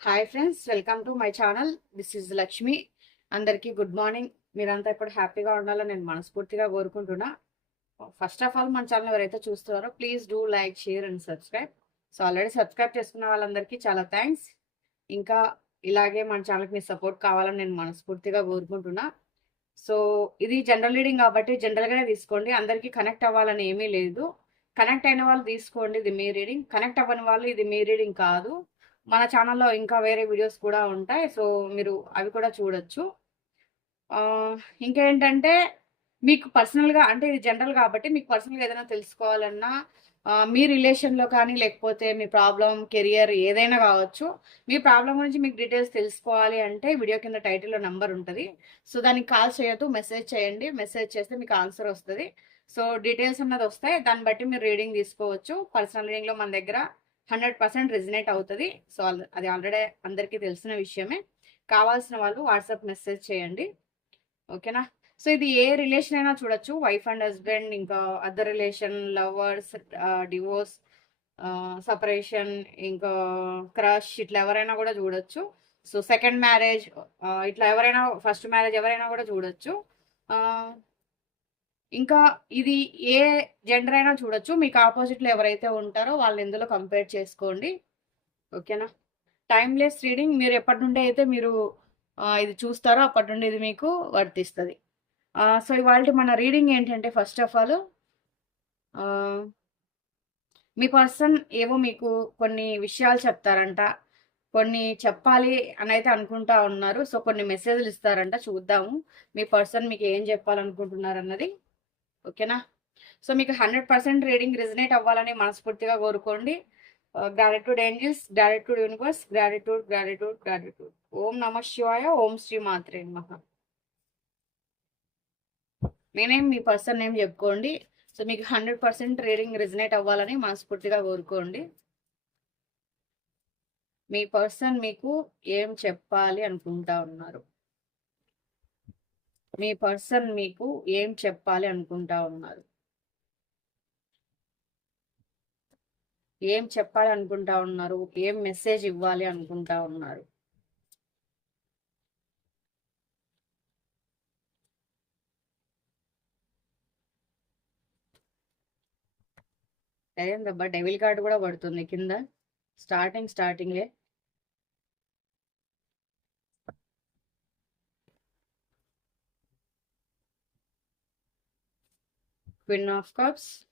Hi friends welcome to my channel this is Lakshmi అందరికీ good morning మీరంతా ఇప్పుడు హ్యాపీగా ఉండాలని నేను మనస్ఫూర్తిగా కోరుకుంటున్నా. ఫస్ట్ ఆఫ్ ఆల్ మన ఛానల్ ఎవరైతే చూస్తున్నారో please do like share and subscribe so already subscribe చేసుకున్న వాళ్ళందరికీ చాలా థ్యాంక్స్ ఇంకా ఇలాగే మన ఛానల్కి మీ సపోర్ట్ కావాలని నేను మనస్ఫూర్తిగా కోరుకుంటున్నా. సో ఇది జనరల్ రీడింగ్ కాబట్టి జనరల్గానే తీసుకోండి. అందరికీ కనెక్ట్ అవ్వాలని ఏమీ లేదు. కనెక్ట్ అయిన వాళ్ళు తీసుకోండి ఇది మీ రీడింగ్ కనెక్ట్ అవ్వని వాళ్ళు ఇది మీ రీడింగ్ కాదు. మన ఛానల్లో ఇంకా వేరే వీడియోస్ కూడా ఉంటాయి. సో మీరు అవి కూడా చూడొచ్చు. ఇంకేంటంటే మీకు పర్సనల్గా అంటే ఇది జనరల్ కాబట్టి మీకు పర్సనల్గా ఏదైనా తెలుసుకోవాలన్నా మీ రిలేషన్లో కానీ లేకపోతే మీ ప్రాబ్లం కెరియర్ ఏదైనా కావచ్చు మీ ప్రాబ్లం గురించి మీకు డీటెయిల్స్ తెలుసుకోవాలి అంటే వీడియో కింద టైటిల్లో నెంబర్ ఉంటుంది. సో దానికి కాల్ చేయొద్దు మెసేజ్ చేయండి. మెసేజ్ చేస్తే మీకు ఆన్సర్ వస్తుంది. సో డీటెయిల్స్ అన్నది వస్తాయి. దాన్ని బట్టి మీరు రీడింగ్ తీసుకోవచ్చు. పర్సనల్ రీడింగ్లో మన దగ్గర హండ్రెడ్ పర్సెంట్ రిజనేట్ అవుతుంది. సో ఆల్- అది ఆల్రెడీ అందరికీ తెలిసిన విషయమే. కావాల్సిన వాళ్ళు వాట్సాప్ మెసేజ్ చేయండి. ఓకేనా? సో ఇది ఏ రిలేషన్ అయినా చూడొచ్చు. వైఫ్ అండ్ హస్బెండ్ ఇంకా other relation lovers divorce separation ఇంకా క్రష్ ఇట్లా ఎవరైనా కూడా చూడొచ్చు. సో సెకండ్ మ్యారేజ్ ఇట్లా ఎవరైనా ఫస్ట్ మ్యారేజ్ ఎవరైనా కూడా చూడొచ్చు. ఇంకా ఇది ఏ జెండర్ అయినా చూడొచ్చు. మీకు ఆపోజిట్లో ఎవరైతే ఉంటారో వాళ్ళు ఇందులో కంపేర్ చేసుకోండి. ఓకేనా టైమ్లెస్ రీడింగ్ మీరు ఎప్పటి నుండి అయితే మీరు ఇది చూస్తారో అప్పటి నుండి ఇది మీకు వర్తిస్తుంది. సో ఇవాళ మన రీడింగ్ ఏంటంటే ఫస్ట్ ఆఫ్ ఆల్ మీ పర్సన్ ఏవో మీకు కొన్ని విషయాలు చెప్తారంట. కొన్ని చెప్పాలి అని అయితే అనుకుంటా ఉన్నారు. సో కొన్ని మెసేజ్లు ఇస్తారంట. చూద్దాము. మీ పర్సన్ మీకు ఏం చెప్పాలనుకుంటున్నారు అన్నది ఓకేనా? సో మీకు హండ్రెడ్ పర్సెంట్ రీడింగ్ రిజనేట్ అవ్వాలని మనస్ఫూర్తిగా కోరుకోండి. Gratitude angels gratitude universe gratitude gratitude gratitude ఓం నమ శివాయ ఓం శ్రీ మాత్రే నమః. నేనేం మీ పర్సన్ నేమ్ చెప్పుకోండి. సో మీకు హండ్రెడ్ పర్సెంట్ రీడింగ్ రిజనేట్ అవ్వాలని మనస్ఫూర్తిగా కోరుకోండి. మీ పర్సన్ మీకు ఏం చెప్పాలి అనుకుంటా ఉన్నారు? మీ పర్సన్ మీకు ఏం చెప్పాలి అనుకుంటా ఉన్నారు? ఏం చెప్పాలి అనుకుంటా ఉన్నారు? ఏం మెసేజ్ ఇవ్వాలి అనుకుంటా ఉన్నారు? అదేందబ్బా డెవిల్ కార్డ్ కూడా పడుతుంది కింద. స్టార్టింగ్ స్టార్టింగే. Queen of Cups.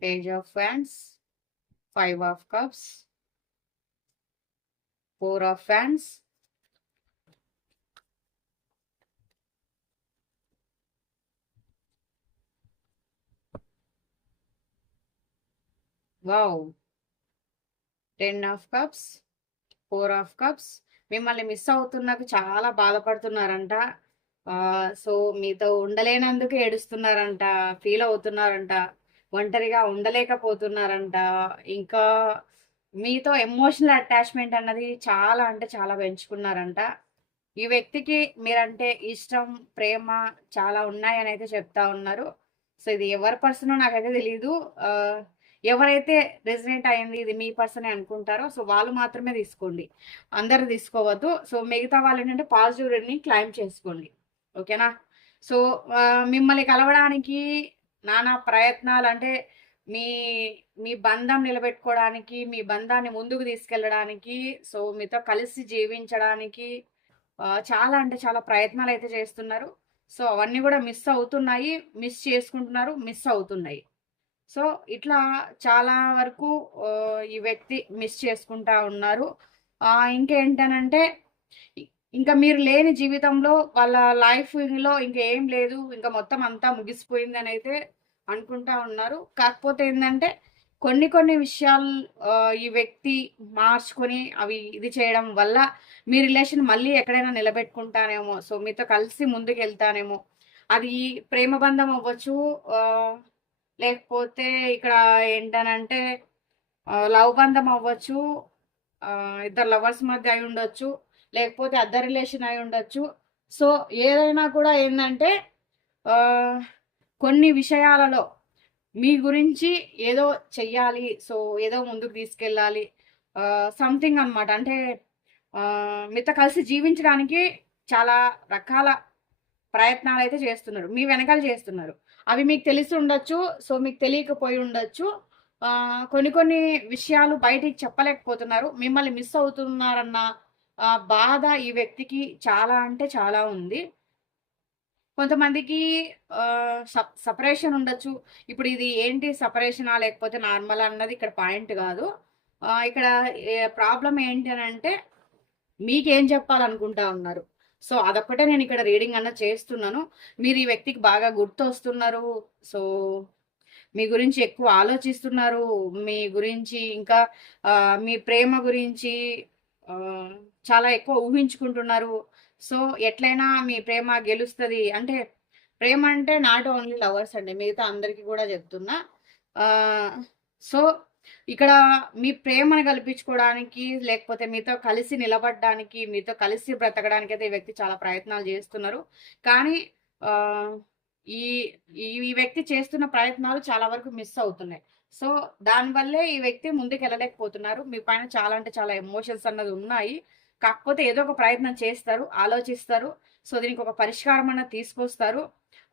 Page of fans. Five of Cups, Four of fans. Wow. Ten of cups four of cups. మిమ్మల్ని మిస్ అవుతున్నకు చాలా బాధపడుతున్నారంట. సో మీతో ఉండలేనందుకు ఏడుస్తున్నారంట ఫీల్ అవుతున్నారంట ఒంటరిగా ఉండలేకపోతున్నారంట. ఇంకా మీతో ఎమోషనల్ అటాచ్మెంట్ అన్నది చాలా అంటే చాలా పెంచుకున్నారంట. ఈ వ్యక్తికి మీరంటే ఇష్టం ప్రేమ చాలా ఉన్నాయని అయితే చెప్తా ఉన్నారు. సో ఇది ఎవరి పర్సనో నాకైతే తెలియదు ఎవరైతే రెసిడెంట్ అయింది ఇది మీ పర్సనే అనుకుంటారో సో వాళ్ళు మాత్రమే తీసుకోండి. అందరు తీసుకోవద్దు. సో మిగతా వాళ్ళు ఏంటంటే పాజిటివ్ని క్లైమ్ చేసుకోండి. ఓకేనా? సో మిమ్మల్ని కలవడానికి నానా ప్రయత్నాలు అంటే మీ మీ బంధం నిలబెట్టుకోవడానికి మీ బంధాన్ని ముందుకు తీసుకెళ్ళడానికి సో మీతో కలిసి జీవించడానికి చాలా అంటే చాలా ప్రయత్నాలు అయితే చేస్తున్నారు. సో అవన్నీ కూడా మిస్ అవుతున్నాయి మిస్ చేసుకుంటున్నారు మిస్ అవుతున్నాయి. సో ఇట్లా చాలా వరకు ఈ వ్యక్తి మిస్ చేసుకుంటా ఉన్నారు. ఇంకేంటనంటే ఇంకా మీరు లేని జీవితంలో వాళ్ళ లైఫ్లో ఇంకా ఏం లేదు ఇంకా మొత్తం అంతా ముగిసిపోయింది అని అయితే అనుకుంటా ఉన్నారు. కాకపోతే ఏంటంటే కొన్ని కొన్ని విషయాలు ఈ వ్యక్తి మార్చుకొని అవి ఇది చేయడం వల్ల మీ రిలేషన్ మళ్ళీ ఎక్కడైనా నిలబెట్టుకుంటానేమో సో మీతో కలిసి ముందుకు వెళ్తానేమో అది ప్రేమ బంధం అవ్వచ్చు లేకపోతే ఇక్కడ ఏంటనంటే లవ్ బంధం అవ్వచ్చు ఇద్దరు లవర్స్ మధ్య అయి ఉండొచ్చు లేకపోతే అద్దర్ రిలేషన్ అయి ఉండొచ్చు. సో ఏదైనా కూడా ఏంటంటే కొన్ని విషయాలలో మీ గురించి ఏదో చెయ్యాలి సో ఏదో ముందుకు తీసుకెళ్ళాలి సంథింగ్ అనమాట అంటే మీతో కలిసి జీవించడానికి చాలా రకాల ప్రయత్నాలు అయితే చేస్తున్నారు. మీ వెనకాల చేస్తున్నారు. అవి మీకు తెలిసి ఉండొచ్చు సో మీకు తెలియకపోయి ఉండొచ్చు. కొన్ని కొన్ని విషయాలు బయటికి చెప్పలేకపోతున్నారు. మిమ్మల్ని మిస్ అవుతున్నారన్న బాధ ఈ వ్యక్తికి చాలా అంటే చాలా ఉంది. కొంతమందికి సపరేషన్ ఉండొచ్చు. ఇప్పుడు ఇది ఏంటి సపరేషనా లేకపోతే నార్మల్ అన్నది ఇక్కడ పాయింట్ కాదు. ఇక్కడ ప్రాబ్లం ఏంటి అని అంటే మీకేం చెప్పాలనుకుంటా ఉన్నారు? సో అదొక్కటే నేను ఇక్కడ రీడింగ్ అన్న చేస్తున్నాను. మీరు ఈ వ్యక్తికి బాగా గుర్తు వస్తున్నారు సో మీ గురించి ఎక్కువ ఆలోచిస్తున్నారు. మీ గురించి ఇంకా మీ ప్రేమ గురించి చాలా ఎక్కువ ఊహించుకుంటున్నారు. సో ఎట్లయినా మీ ప్రేమ గెలుస్తుంది. అంటే ప్రేమ అంటే నాట్ ఓన్లీ లవర్స్ అండి. మిగతా అందరికీ కూడా చెప్తున్నా. సో ఇక్కడ మీ ప్రేమను కల్పించుకోవడానికి లేకపోతే మీతో కలిసి నిలబడడానికి మీతో కలిసి బ్రతకడానికి అయితే ఈ వ్యక్తి చాలా ప్రయత్నాలు చేస్తున్నారు. కానీ ఈ ఈ వ్యక్తి చేస్తున్న ప్రయత్నాలు చాలా వరకు మిస్ అవుతున్నాయి. సో దానివల్లే ఈ వ్యక్తి ముందుకు వెళ్ళలేకపోతున్నారు మీ పైన చాలా అంటే చాలా ఎమోషన్స్ అన్నది ఉన్నాయి. కాకపోతే ఏదో ఒక ప్రయత్నం చేస్తారు ఆలోచిస్తారు. సో దీనికి ఒక పరిష్కారం అన్నది తీసుకొస్తారు.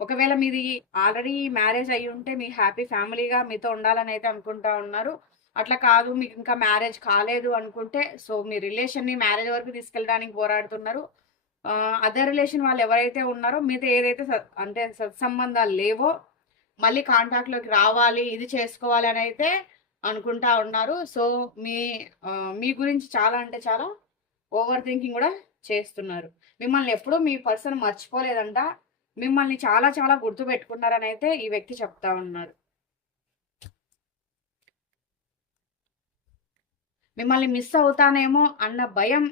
ఒకవేళ మీది ఆల్రెడీ మ్యారేజ్ అయ్యి ఉంటే మీ హ్యాపీ ఫ్యామిలీగా మీతో ఉండాలని అయితే అనుకుంటా ఉన్నారు. అట్లా కాదు మీకు ఇంకా మ్యారేజ్ కాలేదు అనుకుంటే సో మీ రిలేషన్ని మ్యారేజ్ వరకు తీసుకెళ్ళడానికి పోరాడుతున్నారు. అదర్ రిలేషన్ వాళ్ళు ఎవరైతే ఉన్నారో మీతో ఏదైతే అంటే సత్సంబంధాలు లేవో మళ్ళీ కాంటాక్ట్లోకి రావాలి ఇది చేసుకోవాలి అని అయితే అనుకుంటా ఉన్నారు. సో మీ మీ గురించి చాలా అంటే చాలా ఓవర్ థింకింగ్ కూడా చేస్తున్నారు. మిమ్మల్ని ఎప్పుడూ మీ పర్సన్ మర్చిపోలేదంట. మిమ్మల్ని చాలా చాలా గుర్తు పెట్టుకున్నారని అయితే ఈ వ్యక్తి చెప్తా ఉన్నారు. మిమ్మల్ని మిస్ అవుతానేమో అన్న భయం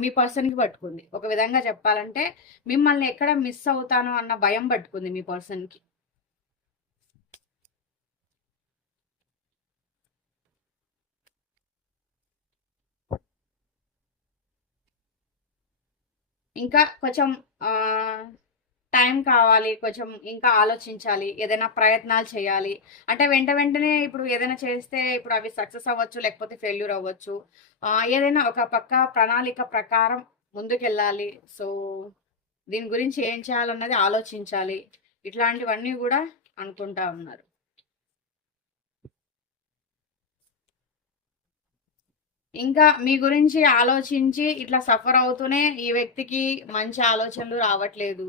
మీ పర్సన్కి పట్టుకుంది. ఒక విధంగా చెప్పాలంటే మిమ్మల్ని ఎక్కడ మిస్ అవుతానో అన్న భయం పట్టుకుంది మీ పర్సన్కి ఇంకా కొంచెం టైం కావాలి కొంచెం ఇంకా ఆలోచించాలి ఏదైనా ప్రయత్నాలు చేయాలి. అంటే వెంట వెంటనే ఇప్పుడు ఏదైనా చేస్తే ఇప్పుడు అవి సక్సెస్ అవ్వచ్చు లేకపోతే ఫెయిల్యూర్ అవ్వచ్చు. ఏదైనా ఒక పక్క ప్రణాళిక ప్రకారం ముందుకెళ్ళాలి. సో దీని గురించి ఏం చేయాలన్నది ఆలోచించాలి. ఇట్లాంటివన్నీ కూడా అనుకుంటా ఉన్నారు. ఇంకా మీ గురించి ఆలోచించి ఇట్లా సఫర్ అవుతూనే ఈ వ్యక్తికి మంచి ఆలోచనలు రావట్లేదు.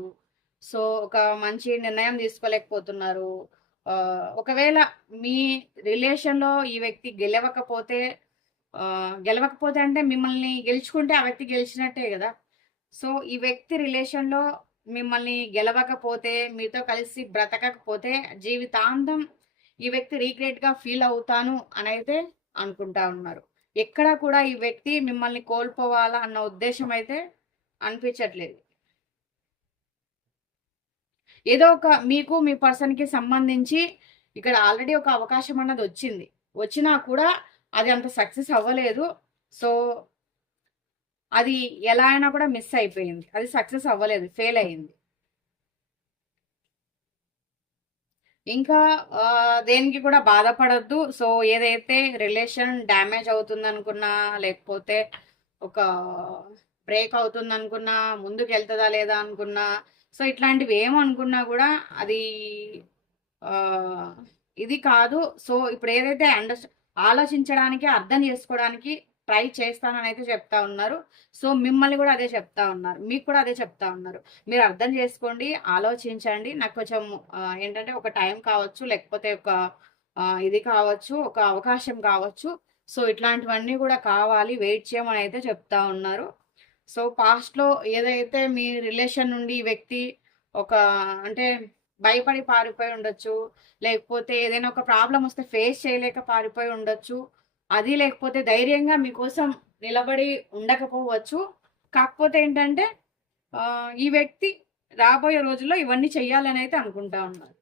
సో ఒక మంచి నిర్ణయం తీసుకోలేకపోతున్నారు. ఒకవేళ మీ రిలేషన్లో ఈ వ్యక్తి గెలవకపోతే గెలవకపోతే అంటే మిమ్మల్ని గెలుచుకుంటే ఆ వ్యక్తి గెలిచినట్టే కదా. సో ఈ వ్యక్తి రిలేషన్లో మిమ్మల్ని గెలవకపోతే మీతో కలిసి బ్రతకకపోతే జీవితాంతం ఈ వ్యక్తి రీక్రియేట్గా ఫీల్ అవుతాను అని అయితే అనుకుంటా ఉన్నారు. ఎక్కడా కూడా ఈ వ్యక్తి మిమ్మల్ని కోల్పోవాలా అన్న ఉద్దేశం అయితే అనిపించట్లేదు. ఏదో ఒక మీకు మీ పర్సన్కి సంబంధించి ఇక్కడ ఆల్రెడీ ఒక అవకాశం అన్నది వచ్చింది. వచ్చినా కూడా అది అంత సక్సెస్ అవ్వలేదు. సో అది ఎలా అయినా కూడా మిస్ అయిపోయింది. అది సక్సెస్ అవ్వలేదు ఫెయిల్ అయింది. ఇంకా దేనికి కూడా బాధపడద్దు. సో ఏదైతే రిలేషన్ డ్యామేజ్ అవుతుంది అనుకున్నా లేకపోతే ఒక బ్రేక్ అవుతుంది అనుకున్నా ముందుకు వెళ్తుందా లేదా అనుకున్నా సో ఇట్లాంటివి ఏమనుకున్నా కూడా అది ఇది కాదు. సో ఇప్పుడు ఏదైతే అండర్ ఆలోచించడానికి అర్థం చేసుకోవడానికి ట్రై చేస్తానని అయితే చెప్తా ఉన్నారు. సో మిమ్మల్ని కూడా అదే చెప్తా ఉన్నారు. మీకు కూడా అదే చెప్తా ఉన్నారు. మీరు అర్థం చేసుకోండి ఆలోచించండి. నాకు కొంచెం ఏంటంటే ఒక టైం కావచ్చు లేకపోతే ఒక ఇది కావచ్చు ఒక అవకాశం కావచ్చు. సో ఇట్లాంటివన్నీ కూడా కావాలి వెయిట్ చేయమని అయితే చెప్తా ఉన్నారు. సో పాస్ట్లో ఏదైతే మీ రిలేషన్ నుండి ఈ వ్యక్తి ఒక అంటే భయపడి పారిపోయి ఉండొచ్చు లేకపోతే ఏదైనా ఒక ప్రాబ్లం వస్తే ఫేస్ చేయలేక పారిపోయి ఉండొచ్చు అది లేకపోతే ధైర్యంగా మీకోసం నిలబడి ఉండకపోవచ్చు. కాకపోతే ఏంటంటే ఈ వ్యక్తి రాబోయే రోజుల్లో ఇవన్నీ చెయ్యాలని అయితే అనుకుంటా ఉన్నారు.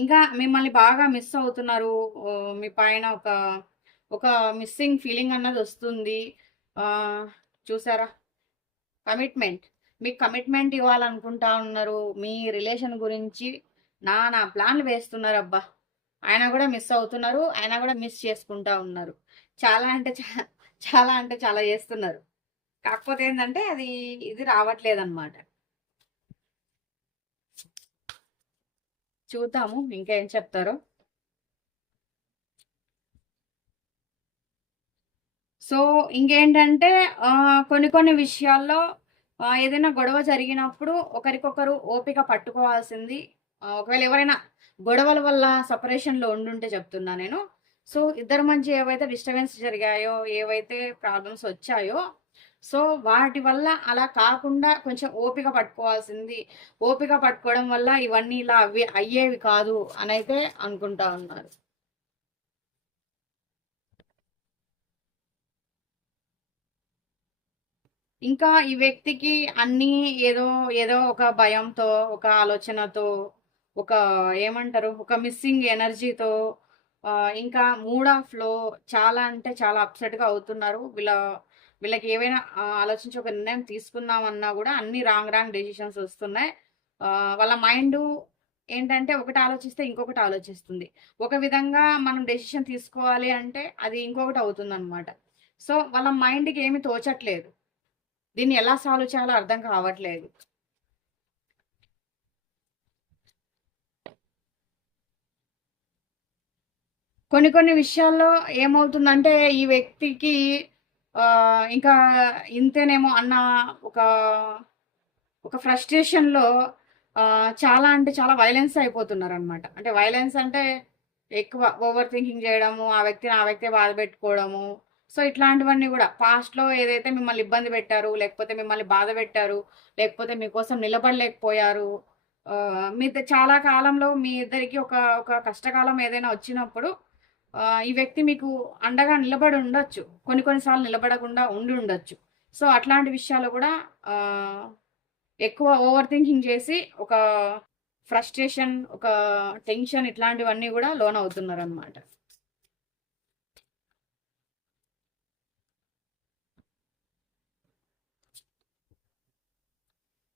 ఇంకా మిమ్మల్ని బాగా మిస్ అవుతున్నారు. మీ పైన ఒక ఒక మిస్సింగ్ ఫీలింగ్ అన్నది వస్తుంది. చూసారా? కమిట్మెంట్ మీకు కమిట్మెంట్ ఇవ్వాలనుకుంటా ఉన్నారు. మీ రిలేషన్ గురించి నా నా ప్లాన్లు వేస్తున్నారు అబ్బా ఆయన కూడా మిస్ అవుతున్నారు. ఆయన కూడా మిస్ చేసుకుంటా ఉన్నారు. చాలా అంటే చాలా అంటే చాలా చేస్తున్నారు. కాకపోతే ఏంటంటే అది ఇది రావట్లేదు అనమాట చూద్దాము ఇంకా ఏం చెప్తారో. సో ఇంకేంటంటే కొన్ని కొన్ని విషయాల్లో ఏదైనా గొడవ జరిగినప్పుడు ఒకరికొకరు ఓపిక పట్టుకోవాల్సింది. ఒకవేళ ఎవరైనా గొడవల వల్ల సపరేషన్లో ఉండుంటే చెప్తున్నా నేను. సో ఇద్దరి మధ్య ఏవైతే డిస్టర్బెన్స్ జరిగాయో ఏవైతే ప్రాబ్లమ్స్ వచ్చాయో సో వాటి వల్ల అలా కాకుండా కొంచెం ఓపిక పట్టుకోవాల్సింది. ఓపిక పట్టుకోవడం వల్ల ఇవన్నీ ఇలా అవి అయ్యేవి కాదు అని అయితే అనుకుంటా ఉన్నారు. ఇంకా ఈ వ్యక్తికి అన్నీ ఏదో ఏదో ఒక భయంతో ఒక ఆలోచనతో ఒక ఏమంటారు ఒక మిస్సింగ్ ఎనర్జీతో ఇంకా మూడ్ ఆఫ్లో చాలా అంటే చాలా అప్సెట్గా అవుతున్నారు. వీళ్ళ వీళ్ళకి ఏవైనా ఆలోచించి ఒక నిర్ణయం తీసుకుందామన్నా కూడా అన్ని రాంగ్ రాంగ్ డెసిషన్స్ వస్తున్నాయి. వాళ్ళ మైండ్ ఏంటంటే ఒకటి ఆలోచిస్తే ఇంకొకటి ఆలోచిస్తుంది. ఒక విధంగా మనం డెసిషన్ తీసుకోవాలి అంటే అది ఇంకొకటి అవుతుంది అనమాట సో వాళ్ళ మైండ్కి ఏమి తోచట్లేదు. దీన్ని ఎలా సాల్వ్ చేయాలో అర్థం కావట్లేదు. కొన్ని కొన్ని విషయాల్లో ఏమవుతుందంటే ఈ వ్యక్తికి ఇంకా ఇంతేనేమో అన్న ఒక ఒక ఫ్రస్ట్రేషన్లో చాలా అంటే చాలా వైలెన్స్ అయిపోతున్నారు అనమాట అంటే వైలెన్స్ అంటే ఎక్కువ ఓవర్ థింకింగ్ చేయడము ఆ వ్యక్తిని ఆ వ్యక్తి బాధ పెట్టుకోవడము. సో ఇట్లాంటివన్నీ కూడా పాస్ట్లో ఏదైతే మిమ్మల్ని ఇబ్బంది పెట్టారు లేకపోతే మిమ్మల్ని బాధ పెట్టారు లేకపోతే మీకోసం నిలబడలేకపోయారు మీ చాలా కాలంలో మీ ఇద్దరికి ఒక ఒక కష్టకాలం ఏదైనా వచ్చినప్పుడు ఈ వ్యక్తి మీకు అండగా నిలబడి ఉండొచ్చు. కొన్ని కొన్నిసార్లు నిలబడకుండా ఉండి ఉండొచ్చు. సో అట్లాంటి విషయాలు కూడా ఎక్కువ ఓవర్ థింకింగ్ చేసి ఒక ఫ్రస్ట్రేషన్ ఒక టెన్షన్ ఇట్లాంటివన్నీ కూడా లోన్ అవుతున్నారు అనమాట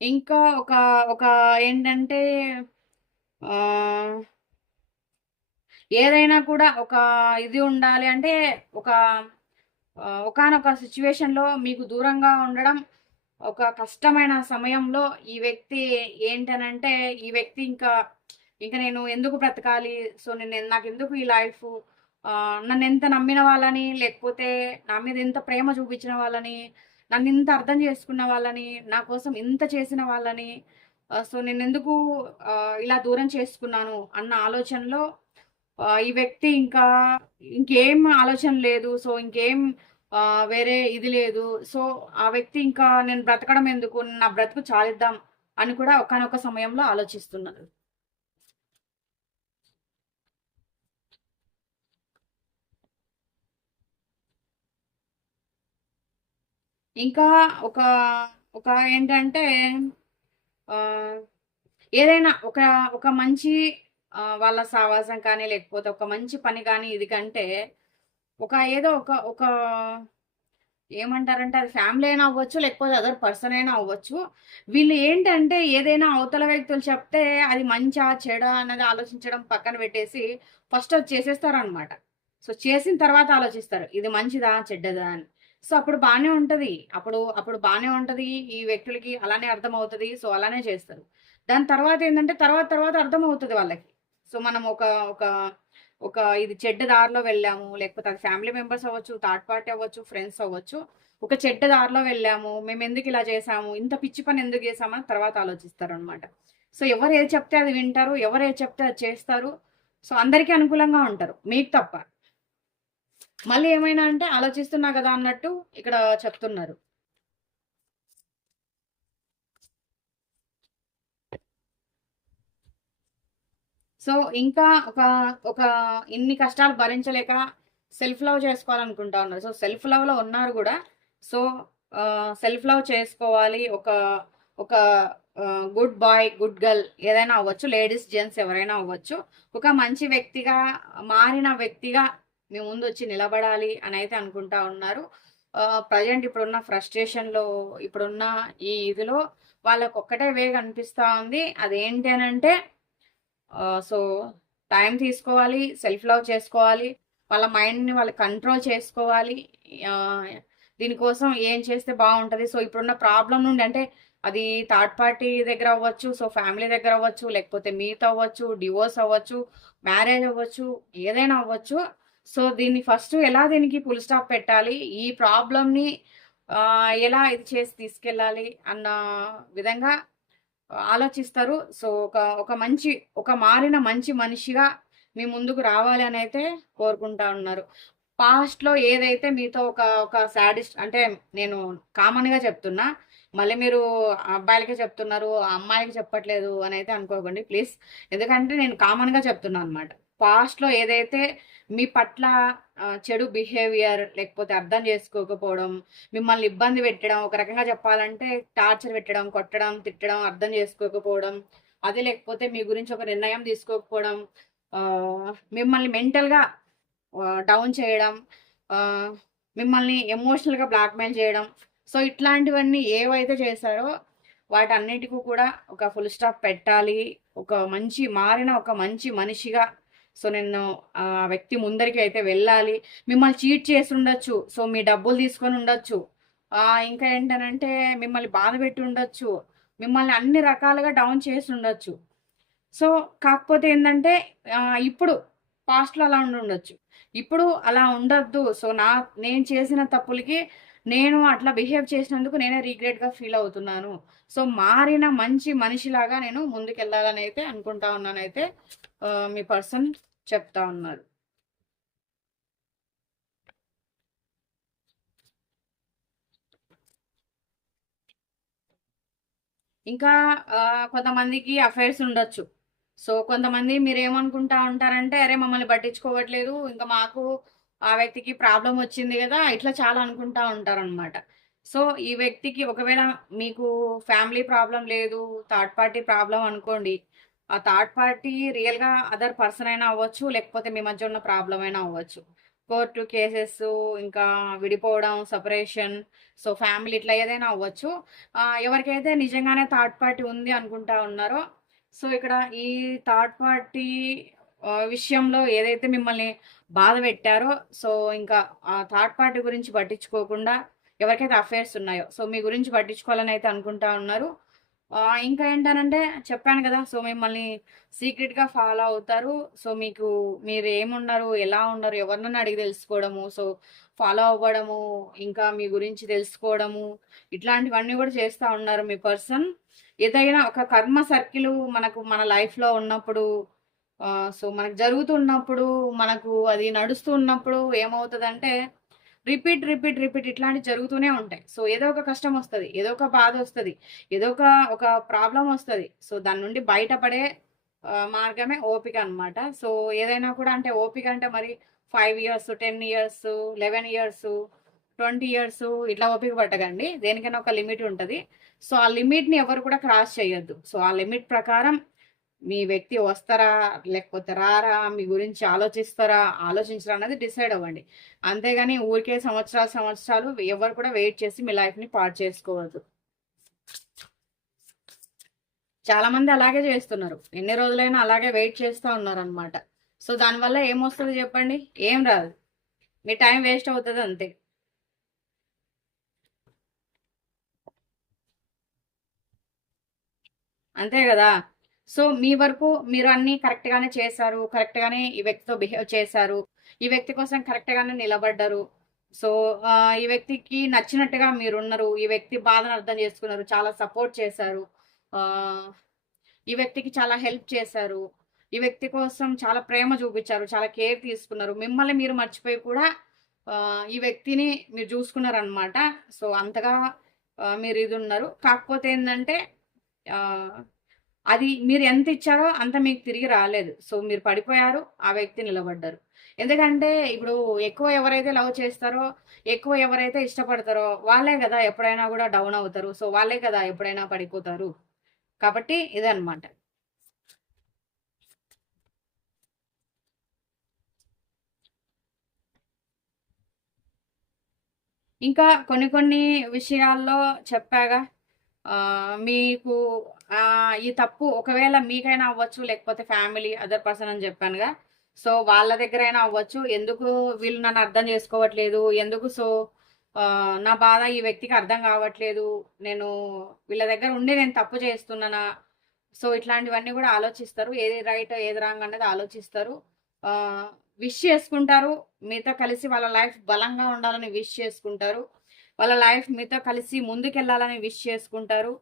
ఇంకా ఒక ఒక ఏంటంటే ఏదైనా కూడా ఒక ఇది ఉండాలి అంటే ఒక ఒకనొక సిచ్యువేషన్లో మీకు దూరంగా ఉండడం ఒక కష్టమైన సమయంలో ఈ వ్యక్తి ఏంటనంటే ఈ వ్యక్తి ఇంకా ఇంకా నేను ఎందుకు బ్రతకాలి? సో నేను నాకు ఎందుకు ఈ లైఫ్ నన్ను ఎంత నమ్మిన వాళ్ళని? లేకపోతే నా మీద ఎంత ప్రేమ చూపించిన వాళ్ళని? నన్ను ఇంత అర్థం చేసుకున్న వాళ్ళని? నా కోసం ఇంత చేసిన వాళ్ళని? సో నేను ఎందుకు ఇలా దూరం చేసుకున్నాను? అన్న ఆలోచనలో ఈ వ్యక్తి ఇంకా ఇంకేం ఆలోచన లేదు. సో ఇంకేం వేరే ఇది లేదు. సో ఆ వ్యక్తి ఇంకా నేను బ్రతకడం ఎందుకు? నా బ్రతుకు చాలిద్దాం అని కూడా ఒకనొక సమయంలో ఆలోచిస్తున్నారు. ఇంకా ఒక ఒక ఏంటంటే ఏదైనా ఒక ఒక మంచి వాళ్ళ సావాసం కానీ లేకపోతే ఒక మంచి పని కానీ ఇది కంటే ఒక ఏదో ఒక ఒక ఏమంటారంటే అది ఫ్యామిలీ అయినా అవ్వచ్చు లేకపోతే అదర్ పర్సన్ అయినా అవ్వచ్చు. వీళ్ళు ఏంటంటే ఏదైనా అవతల వ్యక్తులు చెప్తే అది మంచా చెడ అన్నది ఆలోచించడం పక్కన పెట్టేసి ఫస్ట్ అది చేసేస్తారనమాట సో చేసిన తర్వాత ఆలోచిస్తారు ఇది మంచిదా చెడ్డదా అని. సో అప్పుడు బాగానే ఉంటుంది. అప్పుడు అప్పుడు బాగానే ఉంటుంది ఈ వ్యక్తులకి అలానే అర్థమవుతుంది. సో అలానే చేస్తారు. దాని తర్వాత ఏంటంటే తర్వాత తర్వాత అర్థం అవుతుంది వాళ్ళకి. సో మనం ఒక ఒక ఒక ఇది చెడ్డ దారిలో వెళ్ళాము లేకపోతే అది ఫ్యామిలీ మెంబర్స్ అవ్వచ్చు థర్డ్ పార్టీ అవ్వచ్చు ఫ్రెండ్స్ అవ్వచ్చు ఒక చెడ్డ దారిలో వెళ్ళాము మేము ఎందుకు ఇలా చేసాము ఇంత పిచ్చి పని ఎందుకు చేసామని తర్వాత ఆలోచిస్తారు అనమాట సో ఎవరు ఏది చెప్తే అది వింటారు ఎవరు ఏది చెప్తే అది చేస్తారు సో అందరికీ అనుకూలంగా ఉంటారు మీకు తప్ప. మళ్ళీ ఏమైనా అంటే ఆలోచిస్తున్నా కదా అన్నట్టు ఇక్కడ చెప్తున్నారు. సో ఇంకా ఒక ఒక ఇన్ని కష్టాలు భరించలేక సెల్ఫ్ లవ్ చేసుకోవాలనుకుంటా ఉన్నారు. సో సెల్ఫ్ లవ్లో ఉన్నారు కూడా. సో సెల్ఫ్ లవ్ చేసుకోవాలి. ఒక ఒక గుడ్ బాయ్ గుడ్ గర్ల్ ఏదైనా అవ్వచ్చు. లేడీస్ జెంట్స్ ఎవరైనా అవ్వచ్చు. ఒక మంచి వ్యక్తిగా మారిన వ్యక్తిగా మీ ముందు వచ్చి నిలబడాలి అని అయితే అనుకుంటా ఉన్నారు. ప్రజెంట్ ఇప్పుడున్న ఫ్రస్ట్రేషన్లో ఇప్పుడున్న ఈ ఇదిలో వాళ్ళకు ఒక్కటే వే కనిపిస్తూ ఉంది. అదేంటి అని అంటే సో టైం తీసుకోవాలి సెల్ఫ్ లవ్ చేసుకోవాలి వాళ్ళ మైండ్ని వాళ్ళు కంట్రోల్ చేసుకోవాలి దీనికోసం ఏం చేస్తే బాగుంటుంది. సో ఇప్పుడున్న ప్రాబ్లం నుండి అంటే అది థర్డ్ పార్టీ దగ్గర అవ్వచ్చు సో ఫ్యామిలీ దగ్గర అవ్వచ్చు లేకపోతే మీతో అవ్వచ్చు డివోర్స్ అవ్వచ్చు మ్యారేజ్ అవ్వచ్చు ఏదైనా అవ్వచ్చు. సో దీన్ని ఫస్ట్ ఎలా దీనికి ఫుల్ స్టాప్ పెట్టాలి ఈ ప్రాబ్లమ్ని ఎలా ఇది చేసి తీసుకెళ్ళాలి అన్న విధంగా ఆలోచిస్తారు. సో ఒక ఒక మంచి ఒక మారిన మంచి మనిషిగా మీ ముందుకు రావాలి అని అయితే కోరుకుంటా ఉన్నారు. పాస్ట్లో ఏదైతే మీతో ఒక ఒక సాడిస్ట్ అంటే నేను కామన్గా చెప్తున్నా మళ్ళీ మీరు అబ్బాయిలకే చెప్తున్నారు అమ్మాయిలకి చెప్పట్లేదు అని అయితే అనుకోకండి ప్లీజ్. ఎందుకంటే నేను కామన్గా చెప్తున్నాను అనమాట పాస్ట్లో ఏదైతే మీ పట్ల చెడు బిహేవియర్ లేకపోతే అర్థం చేసుకోకపోవడం మిమ్మల్ని ఇబ్బంది పెట్టడం ఒక రకంగా చెప్పాలంటే టార్చర్ పెట్టడం కొట్టడం తిట్టడం అర్థం చేసుకోకపోవడం అదే లేకపోతే మీ గురించి ఒక నిర్ణయం తీసుకోకపోవడం మిమ్మల్ని మెంటల్గా డౌన్ చేయడం మిమ్మల్ని ఎమోషనల్గా బ్లాక్మెయిల్ చేయడం. సో ఇట్లాంటివన్నీ ఏవైతే చేశారో వాటన్నిటికీ కూడా ఒక ఫుల్ స్టాప్ పెట్టాలి. ఒక మంచి మారిన ఒక మంచి మనిషిగా సో నేను ఆ వ్యక్తి ముందరికి అయితే వెళ్ళాలి. మిమ్మల్ని చీట్ చేసి ఉండొచ్చు. సో మీ డబ్బులు తీసుకొని ఉండొచ్చు. ఇంకా ఏంటనంటే మిమ్మల్ని బాధ పెట్టి ఉండొచ్చు. మిమ్మల్ని అన్ని రకాలుగా డౌన్ చేసి ఉండొచ్చు. సో కాకపోతే ఏంటంటే ఇప్పుడు పాస్ట్లో అలా ఉండి ఉండొచ్చు. ఇప్పుడు అలా ఉండొద్దు. సో నా నేను చేసిన తప్పులకి నేను అట్లా బిహేవ్ చేసినందుకు నేనే రీగ్రెట్గా ఫీల్ అవుతున్నాను. సో మారిన మంచి మనిషిలాగా నేను ముందుకెళ్ళాలని అయితే అనుకుంటా ఉన్నానైతే. మీ పర్సన్ చెప్తా ఉన్నారు. ఇంకా కొంతమందికి అఫైర్స్ ఉండొచ్చు. సో కొంతమంది మీరు ఏమనుకుంటా ఉంటారంటే అరే మమ్మల్ని పట్టించుకోవట్లేదు ఇంకా మాకు ఆ వ్యక్తికి ప్రాబ్లం వచ్చింది కదా ఇట్లా చాలా అనుకుంటా ఉంటారనమాట సో ఈ వ్యక్తికి ఒకవేళ మీకు ఫ్యామిలీ ప్రాబ్లం లేదు థర్డ్ పార్టీ ప్రాబ్లం అనుకోండి ఆ థర్డ్ పార్టీ రియల్గా అదర్ పర్సన్ అయినా అవ్వచ్చు లేకపోతే మీ మధ్య ఉన్న ప్రాబ్లం అయినా అవ్వచ్చు. కోర్టు కేసెస్ ఇంకా విడిపోవడం సపరేషన్ సో ఫ్యామిలీ ఇట్లా ఏదైనా అవ్వచ్చు. ఎవరికైతే నిజంగానే థర్డ్ పార్టీ ఉంది అనుకుంటా ఉన్నారో సో ఇక్కడ ఈ థర్డ్ పార్టీ విషయంలో ఏదైతే మిమ్మల్ని బాధ పెట్టారో సో ఇంకా ఆ థర్డ్ పార్టీ గురించి పట్టించుకోకుండా ఎవరికైతే అఫేర్స్ ఉన్నాయో సో మీ గురించి పట్టించుకోవాలని అయితే అనుకుంటా ఉన్నారు. ఇంకా ఏంటనంటే చెప్పాను కదా సో మిమ్మల్ని సీక్రెట్గా ఫాలో అవుతారు. సో మీకు మీరు ఏమున్నారు ఎలా ఉన్నారు ఎవరినన్నా అడిగి తెలుసుకోవడము సో ఫాలో అవ్వడము ఇంకా మీ గురించి తెలుసుకోవడము ఇట్లాంటివన్నీ కూడా చేస్తూ ఉన్నారు మీ పర్సన్. ఏదైనా ఒక కర్మ సర్కిల్ మనకు మన లైఫ్లో ఉన్నప్పుడు సో మనకు జరుగుతున్నప్పుడు మనకు అది నడుస్తూ ఉన్నప్పుడు ఏమవుతుందంటే రిపీట్ రిపీట్ రిపీట్ ఇట్లాంటివి జరుగుతూనే ఉంటాయి. సో ఏదో ఒక కష్టం వస్తుంది ఏదో ఒక బాధ వస్తుంది ఏదో ఒక ఒక ప్రాబ్లం వస్తుంది. సో దాని నుండి బయటపడే మార్గమే ఓపిక అనమాట సో ఏదైనా కూడా అంటే ఓపిక అంటే మరి five years ten years eleven years twenty years ఇట్లా ఓపిక పట్టకండి. దేనికైనా ఒక లిమిట్ ఉంటుంది. సో ఆ లిమిట్ని ఎవరు కూడా క్రాస్ చేయొద్దు. సో ఆ లిమిట్ ప్రకారం మీ వ్యక్తి వస్తారా? లేకపోతే రారా? మీ గురించి ఆలోచిస్తారా? ఆలోచించరా అనేది డిసైడ్ అవ్వండి. అంతేగాని ఊరికే సంవత్సరాలు సంవత్సరాలు ఎవరు కూడా వెయిట్ చేసి మీ లైఫ్ని పాడు చేసుకోవద్దు. చాలా మంది అలాగే చేస్తున్నారు. ఎన్ని రోజులైనా అలాగే వెయిట్ చేస్తూ ఉన్నారు అనమాట సో దానివల్ల ఏమొస్తుంది చెప్పండి? ఏం రాదు. మీ టైం వేస్ట్ అవుతుంది అంతే. అంతే కదా? సో మీ వరకు మీరు అన్ని కరెక్ట్గానే చేశారు కరెక్ట్గానే ఈ వ్యక్తితో బిహేవ్ చేశారు. ఈ వ్యక్తి కోసం కరెక్ట్గానే నిలబడ్డారు. సో ఈ వ్యక్తికి నచ్చినట్టుగా మీరున్నారు. ఈ వ్యక్తి బాధను అర్థం చేసుకున్నారు. చాలా సపోర్ట్ చేశారు. ఈ వ్యక్తికి చాలా హెల్ప్ చేశారు. ఈ వ్యక్తి కోసం చాలా ప్రేమ చూపించారు. చాలా కేర్ తీసుకున్నారు. మిమ్మల్ని మీరు మర్చిపోయి కూడా ఈ వ్యక్తిని మీరు చూసుకున్నారనమాట సో అంతగా మీరు ఇది ఉన్నారు. కాకపోతే ఏంటంటే అది మీరు ఎంత ఇచ్చారో అంత మీకు తిరిగి రాలేదు. సో మీరు పడిపోయారు ఆ వ్యక్తి నిలబడ్డారు. ఎందుకంటే ఇప్పుడు ఎక్కువ ఎవరైతే లవ్ చేస్తారో ఎక్కువ ఎవరైతే ఇష్టపడతారో వాళ్ళే కదా ఎప్పుడైనా కూడా డౌన్ అవుతారు. సో వాళ్ళే కదా ఎప్పుడైనా పడిపోతారు. కాబట్టి ఇదన్నమాట. ఇంకా కొన్ని కొన్ని విషయాల్లో చెప్పాగా. మీకు ఈ తప్పు ఒకవేళ మీకైనా అవ్వచ్చు లేకపోతే ఫ్యామిలీ అదర్ పర్సన్ అని చెప్పానుగా. సో వాళ్ళ దగ్గర అయినా అవ్వచ్చు. ఎందుకు వీళ్ళు నన్ను అర్థం చేసుకోవట్లేదు? ఎందుకు సో నా బాధ ఈ వ్యక్తికి అర్థం కావట్లేదు? నేను వీళ్ళ దగ్గర ఉండి నేను తప్పు చేస్తున్నానా? సో ఇట్లాంటివన్నీ కూడా ఆలోచిస్తారు. ఏది రైట్ ఏది రాంగ్ అనేది ఆలోచిస్తారు. విష్ చేసుకుంటారు. మీతో కలిసి వాళ్ళ లైఫ్ బలంగా ఉండాలని విష్ చేసుకుంటారు. వాళ్ళ లైఫ్ మీతో కలిసి ముందుకెళ్ళాలని విష్ చేసుకుంటారు.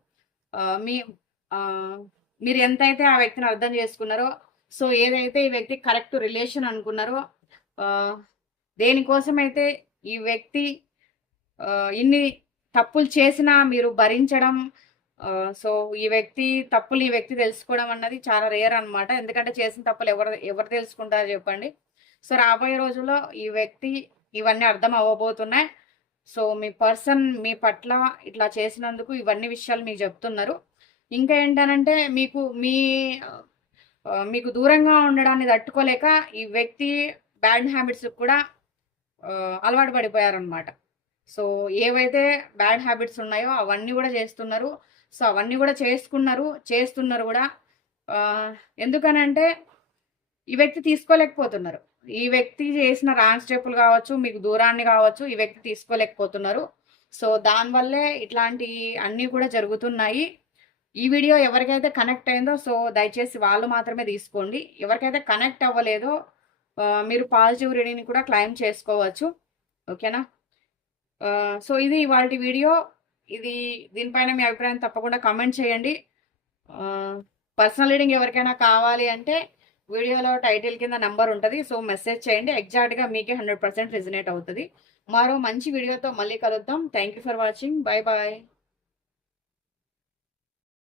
మీ మీరు ఎంతైతే ఆ వ్యక్తిని అర్థం చేసుకున్నారో సో ఏదైతే ఈ వ్యక్తి కరెక్ట్ రిలేషన్ అనుకున్నారో దేనికోసమైతే ఈ వ్యక్తి ఇన్ని తప్పులు చేసినా మీరు భరించడం సో ఈ వ్యక్తి తప్పులు ఈ వ్యక్తి తెలుసుకోవడం అన్నది చాలా రేర్ అన్నమాట. ఎందుకంటే చేసిన తప్పులు ఎవరు ఎవరు తెలుసుకుంటారో చెప్పండి. సో రాబోయే రోజుల్లో ఈ వ్యక్తి ఇవన్నీ అర్థం అవ్వబోతున్నాయి. సో మీ పర్సన్ మీ పట్ల ఇట్లా చేసినందుకు ఇవన్నీ విషయాలు మీకు చెప్తున్నారు. ఇంకా ఏంటనంటే మీకు మీ మీకు దూరంగా ఉండడాన్ని తట్టుకోలేక ఈ వ్యక్తి బ్యాడ్ హ్యాబిట్స్ కూడా అలవాటు పడిపోయారనమాట సో ఏవైతే బ్యాడ్ హ్యాబిట్స్ ఉన్నాయో అవన్నీ కూడా చేస్తున్నారు. సో అవన్నీ కూడా చేసుకున్నారు చేస్తున్నారు కూడా. ఎందుకనంటే ఈ వ్యక్తి తీసుకోలేకపోతున్నారు. ఈ వ్యక్తి చేసిన రాంగ్ స్టెప్పులు కావచ్చు మీకు దూరాన్ని కావచ్చు ఈ వ్యక్తి తీసుకోలేకపోతున్నారు. సో దానివల్లే ఇట్లాంటి అన్నీ కూడా జరుగుతున్నాయి. ఈ వీడియో ఎవరికైతే కనెక్ట్ అయిందో సో దయచేసి వాళ్ళు మాత్రమే తీసుకోండి. ఎవరికైతే కనెక్ట్ అవ్వలేదో మీరు పాజిటివ్ రీడింగ్ని కూడా క్లైమ్ చేసుకోవచ్చు. ఓకేనా? సో ఇది ఇవాళ వీడియో. ఇది దీనిపైన మీ అభిప్రాయం తప్పకుండా కమెంట్ చేయండి. పర్సనల్ రీడింగ్ ఎవరికైనా కావాలి అంటే వీడియోలో టైటిల్ కింద నంబర్ ఉంటుంది సో మెసేజ్ చేయండి. ఎగ్జాక్ట్గా మీకే హండ్రెడ్ పర్సెంట్ రిజనేట్ అవుతుంది. మరో మంచి వీడియోతో మళ్ళీ కలుద్దాం. Thank you for watching bye bye